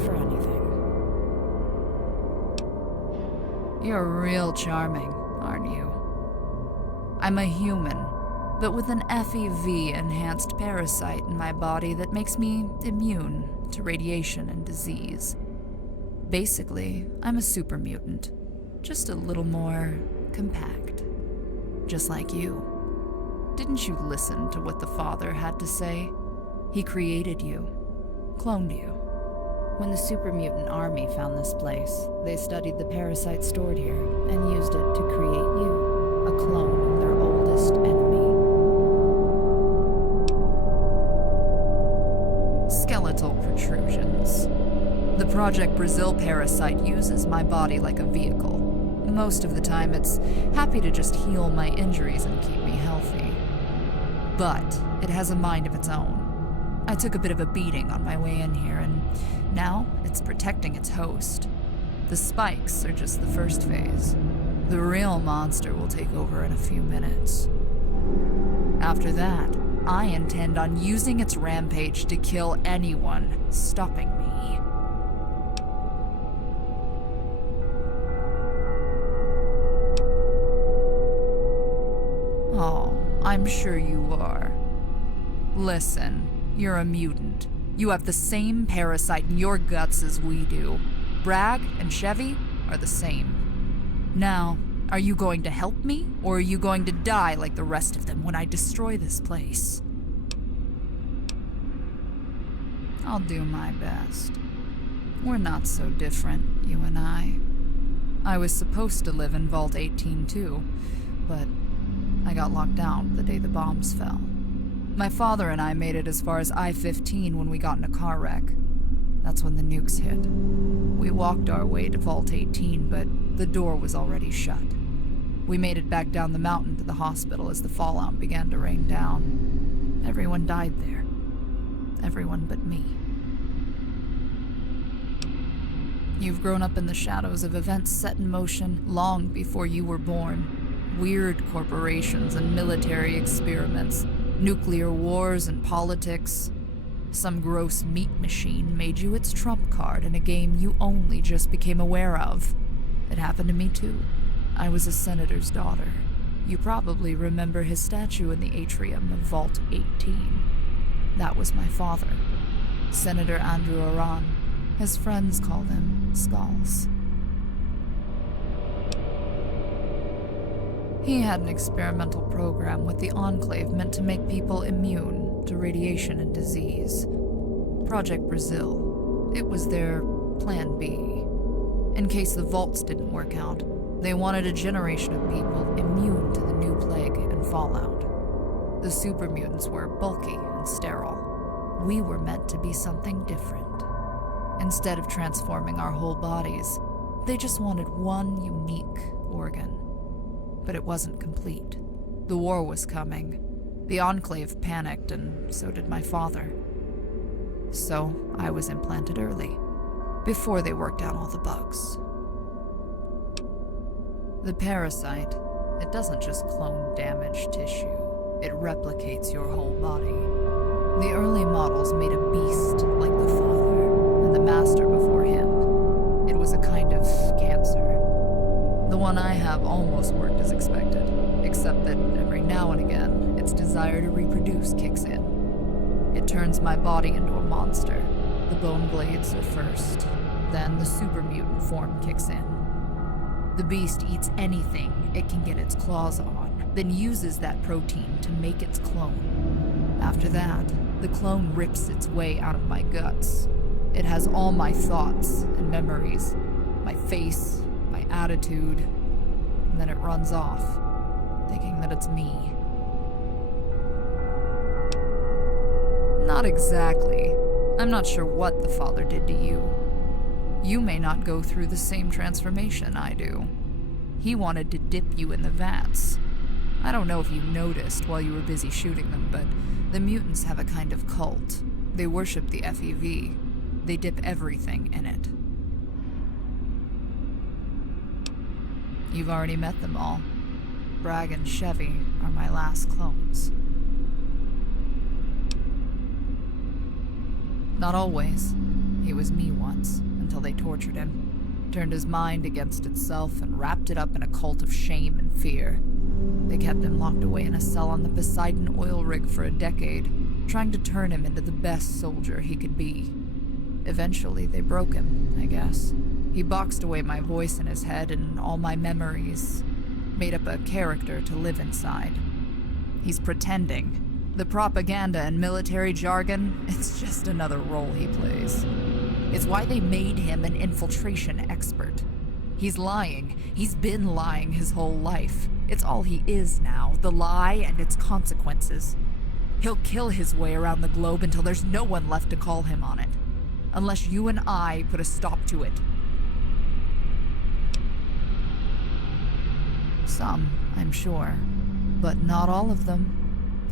for anything. You're real charming, aren't you? I'm a human, but with an FEV-enhanced parasite in my body that makes me immune to radiation and disease. Basically, I'm a super mutant, just a little more compact. Just like you. Didn't you listen to what the Father had to say? He created you, cloned you. When the super mutant army found this place, they studied the parasite stored here and used it to create you, a clone of their oldest enemy. Skeletal protrusions. The Project Brazil parasite uses my body like a vehicle. Most of the time, it's happy to just heal my injuries and keep me healthy. But it has a mind of its own. I took a bit of a beating on my way in here, and now it's protecting its host. The spikes are just the first phase. The real monster will take over in a few minutes. After that, I intend on using its rampage to kill anyone stopping me. Oh, I'm sure you are. Listen, you're a mutant. You have the same parasite in your guts as we do. Bragg and Chevy are the same. Now, are you going to help me, or are you going to die like the rest of them when I destroy this place? I'll do my best. We're not so different, you and I. I was supposed to live in Vault 18 too, but I got locked down the day the bombs fell. My father and I made it as far as I-15 when we got in a car wreck. That's when the nukes hit. We walked our way to Vault 18, but the door was already shut. We made it back down the mountain to the hospital as the fallout began to rain down. Everyone died there. Everyone but me. You've grown up in the shadows of events set in motion long before you were born. Weird corporations and military experiments, nuclear wars and politics. Some gross meat machine made you its trump card in a game you only just became aware of. It happened to me too. I was a senator's daughter. You probably remember his statue in the atrium of Vault 18. That was my father, Senator Andrew Aran. His friends called him Skulls. He had an experimental program with the Enclave meant to make people immune to radiation and disease. Project Brazil. It was their Plan B. In case the vaults didn't work out, they wanted a generation of people immune to the new plague and fallout. The super mutants were bulky and sterile. We were meant to be something different. Instead of transforming our whole bodies, they just wanted one unique organ. But it wasn't complete. The war was coming. The Enclave panicked, and so did my father. So I was implanted early, before they worked out all the bugs. The parasite, it doesn't just clone damaged tissue. It replicates your whole body. The early models made a beast like the father, and the master before him. It was a kind of cancer. The one I have almost worked as expected, except that every now and again, its desire to reproduce kicks in. It turns my body into a monster. The bone blades are first, then the super mutant form kicks in. The beast eats anything it can get its claws on, then uses that protein to make its clone. After that, the clone rips its way out of my guts. It has all my thoughts and memories, my face, my attitude, and then it runs off, thinking that it's me. Not exactly. I'm not sure what the father did to you. You may not go through the same transformation I do. He wanted to dip you in the vats. I don't know if you noticed while you were busy shooting them, but the mutants have a kind of cult. They worship the FEV. They dip everything in it. You've already met them all. Bragg and Chevy are my last clones. Not always. He was me once, until they tortured him, turned his mind against itself, and wrapped it up in a cult of shame and fear. They kept him locked away in a cell on the Poseidon oil rig for a decade, trying to turn him into the best soldier he could be. Eventually, they broke him, I guess. He boxed away my voice in his head and all my memories, made up a character to live inside. He's pretending. The propaganda and military jargon, it's just another role he plays. It's why they made him an infiltration expert. He's lying. He's been lying his whole life. It's all he is now, the lie and its consequences. He'll kill his way around the globe until there's no one left to call him on it. Unless you and I put a stop to it. Some, I'm sure, but not all of them.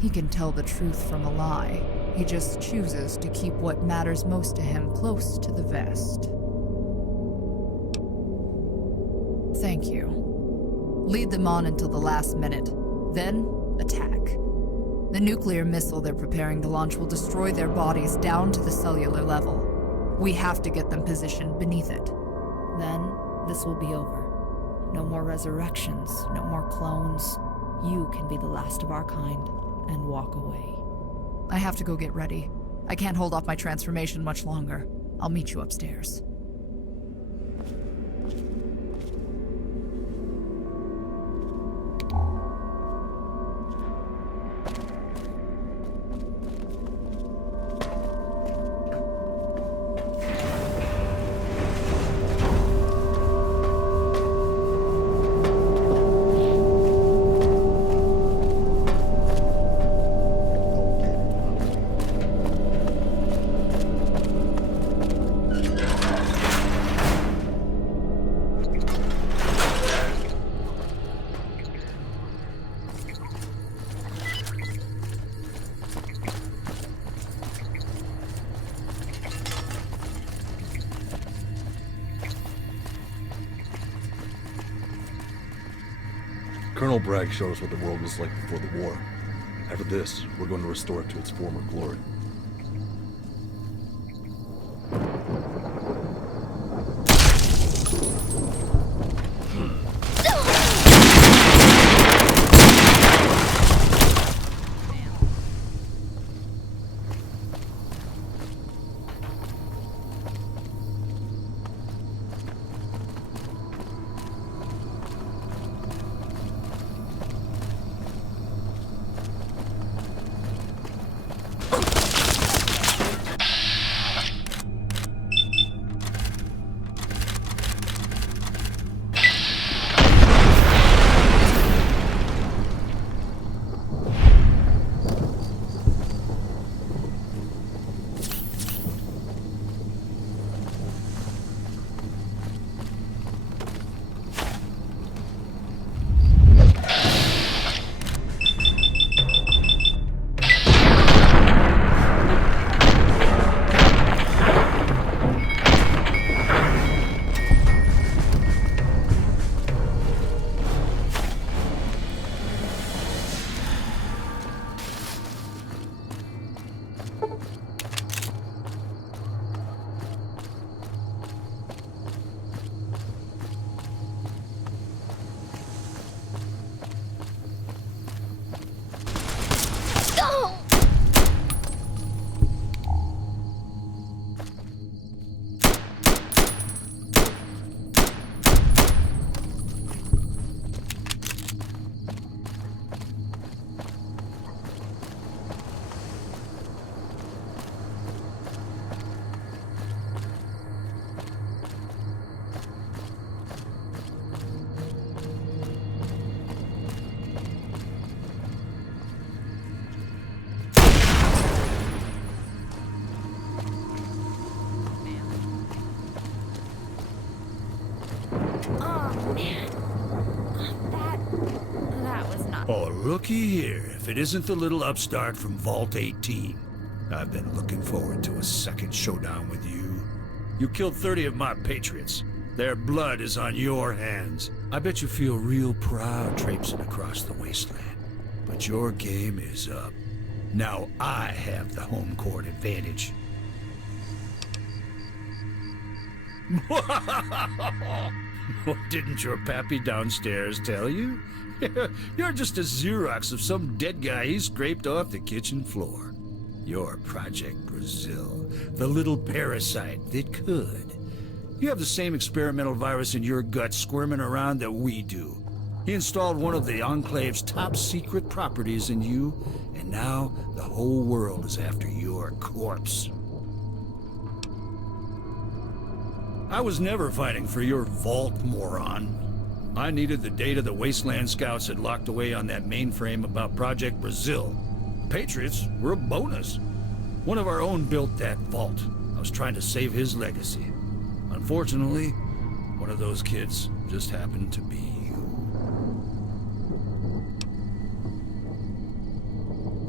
He can tell the truth from a lie. He just chooses to keep what matters most to him close to the vest. Thank you. Lead them on until the last minute. Then, attack. The nuclear missile they're preparing to launch will destroy their bodies down to the cellular level. We have to get them positioned beneath it. Then, this will be over. No more resurrections, no more clones. You can be the last of our kind and walk away. I have to go get ready. I can't hold off my transformation much longer. I'll meet you upstairs. Colonel Bragg showed us what the world was like before the war. After this, we're going to restore it to its former glory. Oh, looky here, if it isn't the little upstart from Vault 18. I've been looking forward to a second showdown with you. You killed 30 of my patriots. Their blood is on your hands. I bet you feel real proud traipsing across the wasteland. But your game is up. Now I have the home court advantage. Didn't your pappy downstairs tell you? You're just a Xerox of some dead guy he scraped off the kitchen floor. You're Project Brazil, the little parasite that could. You have the same experimental virus in your gut squirming around that we do. He installed one of the Enclave's top secret properties in you, and now the whole world is after your corpse. I was never fighting for your vault, moron. I needed the data the Wasteland Scouts had locked away on that mainframe about Project Brazil. Patriots were a bonus. One of our own built that vault. I was trying to save his legacy. Unfortunately, one of those kids just happened to be you.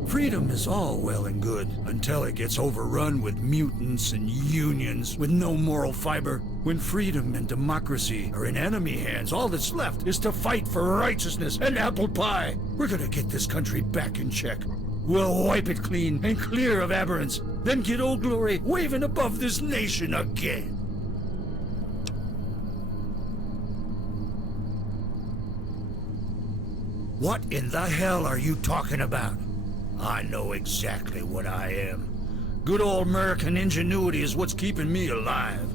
Freedom is all well and good until it gets overrun with mutants and unions with no moral fiber. When freedom and democracy are in enemy hands, all that's left is to fight for righteousness and apple pie. We're gonna get this country back in check. We'll wipe it clean and clear of aberrants, then get Old Glory waving above this nation again. What in the hell are you talking about? I know exactly what I am. Good old American ingenuity is what's keeping me alive.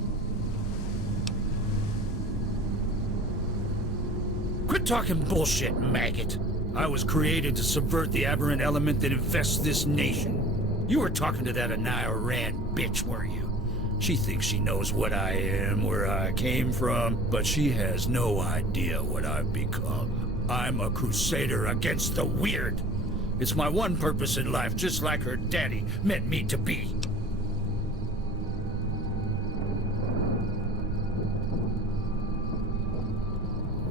Quit talking bullshit, maggot. I was created to subvert the aberrant element that infests this nation. You were talking to that Anaya Rand bitch, weren't you? She thinks she knows what I am, where I came from, but she has no idea what I've become. I'm a crusader against the weird. It's my one purpose in life, just like her daddy meant me to be.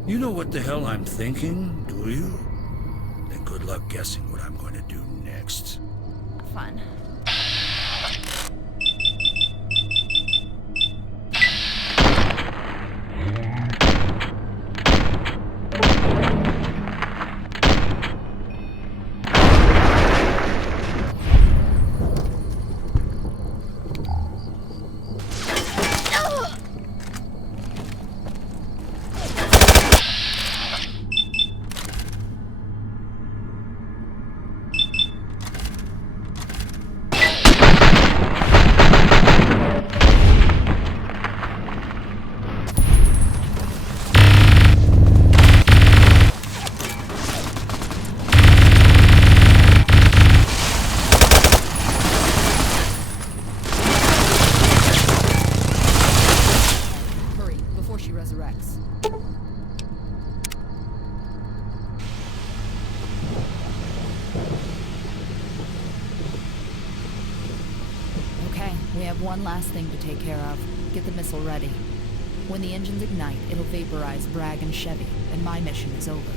You know what the hell I'm thinking, do you? Then good luck guessing what I'm going to do next. Fun. We have one last thing to take care of. Get the missile ready. When the engines ignite, it'll vaporize Bragg and Chevy, and my mission is over.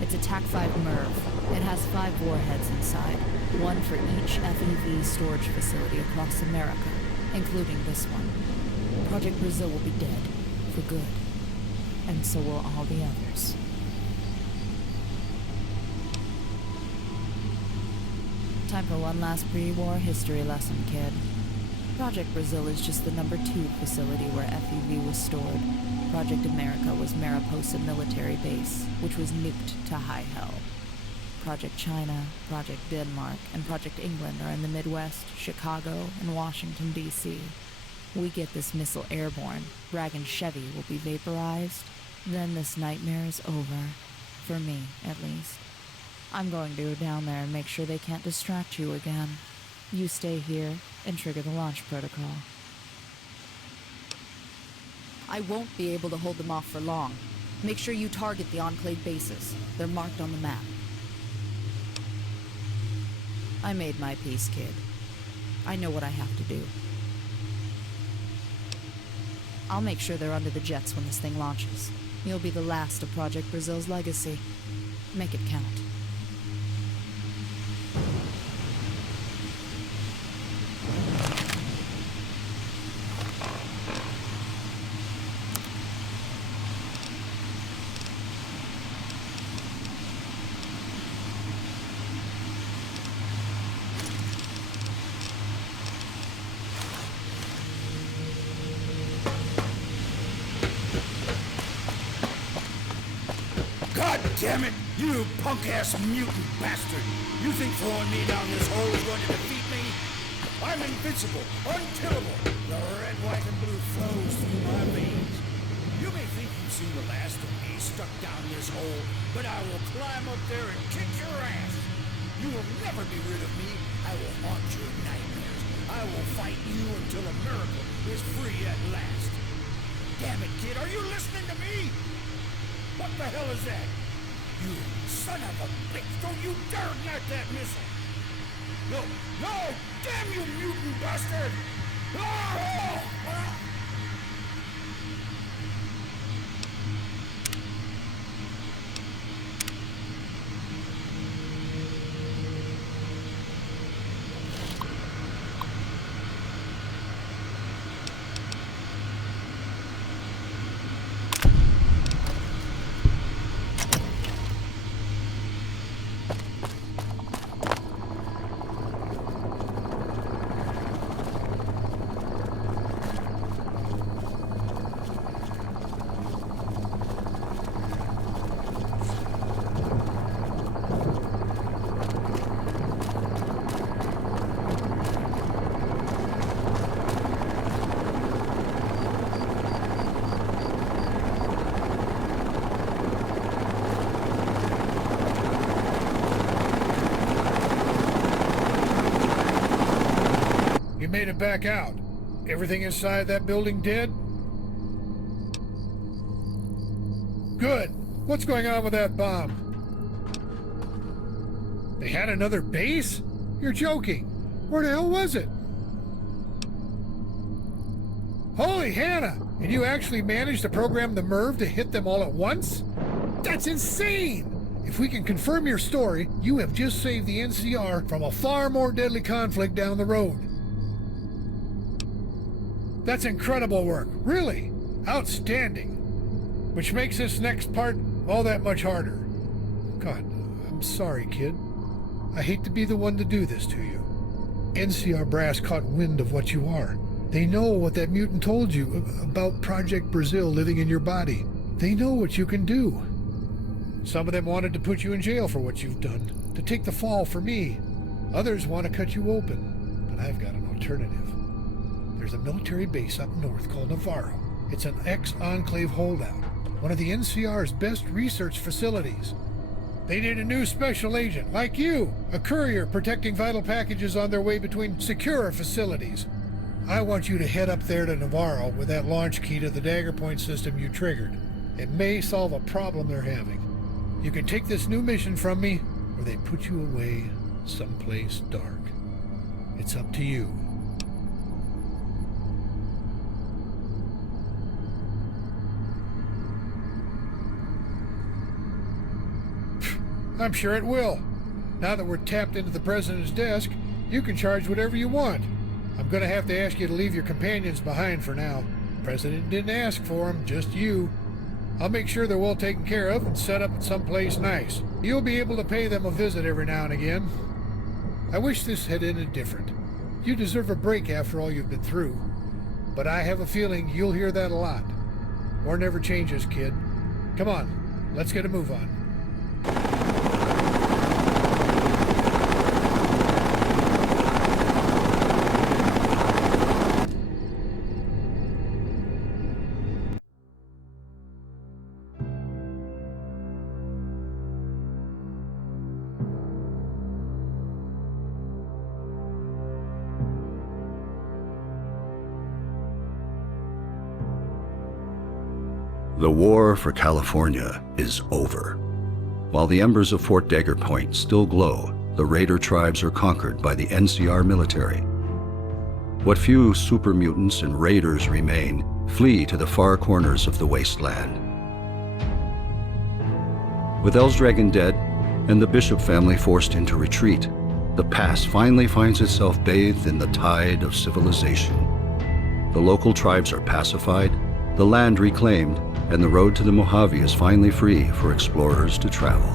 It's a TAC-5 MIRV. It has 5 warheads inside, one for each FEV storage facility across America, including this one. Project Brazil will be dead, for good. And so will all the others. Time for one last pre-war history lesson, kid. Project Brazil is just the number 2 facility where FEV was stored. Project America was Mariposa Military Base, which was nuked to high hell. Project China, Project Denmark, and Project England are in the Midwest, Chicago, and Washington, D.C. We get this missile airborne, Bragg and Chevy will be vaporized, then this nightmare is over. For me, at least. I'm going to go down there and make sure they can't distract you again. You stay here and trigger the launch protocol. I won't be able to hold them off for long. Make sure you target the Enclave bases. They're marked on the map. I made my peace, kid. I know what I have to do. I'll make sure they're under the jets when this thing launches. You'll be the last of Project Brazil's legacy. Make it count. God damn it! You punk-ass mutant bastard! You think throwing me down this hole is going to defeat me? I'm invincible, unkillable. The red, white, and blue flows through my veins. You may think you've seen the last of me stuck down this hole, but I will climb up there and kick your ass. You will never be rid of me. I will haunt your nightmares. I will fight you until a miracle is free at last. Damn it, kid, are you listening to me? What the hell is that? You son of a bitch, don't you dare ignite that missile! No, no! Damn you, mutant bastard! Ah! Made it back out. Everything inside that building dead? Good. What's going on with that bomb? They had another base? You're joking. Where the hell was it? Holy Hannah! And you actually managed to program the MIRV to hit them all at once? That's insane! If we can confirm your story, you have just saved the NCR from a far more deadly conflict down the road. That's incredible work. Really. Outstanding. Which makes this next part all that much harder. God, I'm sorry, kid. I hate to be the one to do this to you. NCR brass caught wind of what you are. They know what that mutant told you about Project Brazil living in your body. They know what you can do. Some of them wanted to put you in jail for what you've done, to take the fall for me. Others want to cut you open, but I've got an alternative. There's a military base up north called Navarro. It's an ex-Enclave holdout, one of the NCR's best research facilities. They need a new special agent, like you, a courier protecting vital packages on their way between secure facilities. I want you to head up there to Navarro with that launch key to the dagger point system you triggered. It may solve a problem they're having. You can take this new mission from me, or they put you away someplace dark. It's up to you. I'm sure it will. Now that we're tapped into the President's desk, you can charge whatever you want. I'm going to have to ask you to leave your companions behind for now. The President didn't ask for them, just you. I'll make sure they're well taken care of and set up at someplace nice. You'll be able to pay them a visit every now and again. I wish this had ended different. You deserve a break after all you've been through. But I have a feeling you'll hear that a lot. War never changes, kid. Come on, let's get a move on. The war for California is over. While the embers of Fort Dagger Point still glow, the Raider tribes are conquered by the NCR military. What few super mutants and raiders remain flee to the far corners of the wasteland. With Elsdragon dead and the Bishop family forced into retreat, the pass finally finds itself bathed in the tide of civilization. The local tribes are pacified, the land reclaimed, and the road to the Mojave is finally free for explorers to travel.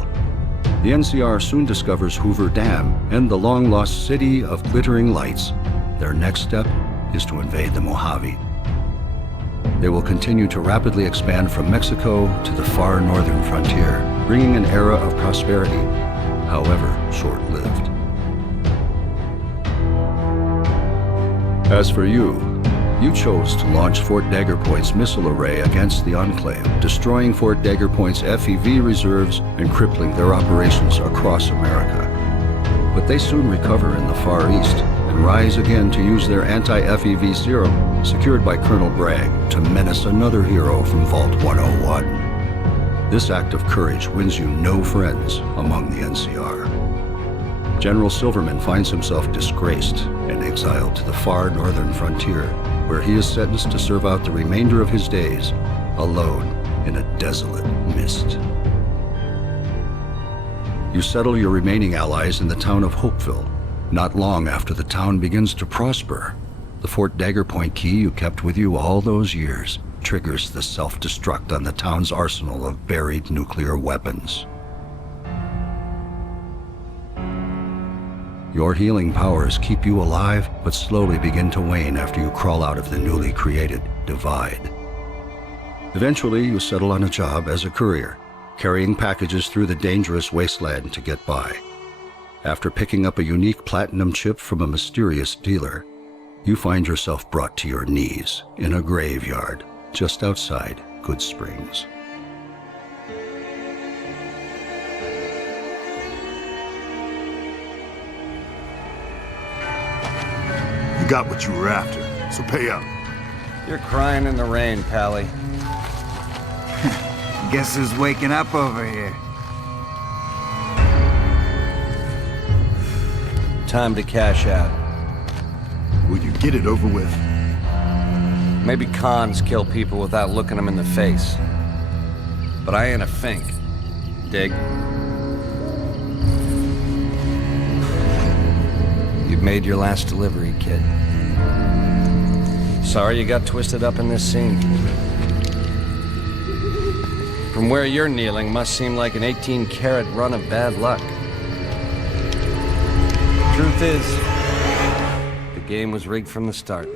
The NCR soon discovers Hoover Dam and the long-lost city of glittering lights. Their next step is to invade the Mojave. they will continue to rapidly expand from Mexico to the far northern frontier, bringing an era of prosperity, however short-lived. As for you, you chose to launch Fort Dagger Point's missile array against the Enclave, destroying Fort Dagger Point's FEV reserves and crippling their operations across America. But they soon recover in the Far East and rise again to use their anti-FEV serum, secured by Colonel Bragg, to menace another hero from Vault 101. This act of courage wins you no friends among the NCR. General Silverman finds himself disgraced and exiled to the far northern frontier, where he is sentenced to serve out the remainder of his days alone in a desolate mist. You settle your remaining allies in the town of Hopeville. Not long after the town begins to prosper, the Fort Dagger Point key you kept with you all those years triggers the self-destruct on the town's arsenal of buried nuclear weapons. Your healing powers keep you alive, but slowly begin to wane after you crawl out of the newly created Divide. Eventually, you settle on a job as a courier, carrying packages through the dangerous wasteland to get by. After picking up a unique platinum chip from a mysterious dealer, you find yourself brought to your knees in a graveyard just outside Good Springs. You got what you were after, so pay up. You're crying in the rain, Pally. Guess who's waking up over here? Time to cash out. Will you get it over with? Maybe cons kill people without looking them in the face. But I ain't a fink. Dig? You've made your last delivery, kid. Sorry you got twisted up in this scene. From where you're kneeling must seem like an 18-carat run of bad luck. Truth is, the game was rigged from the start.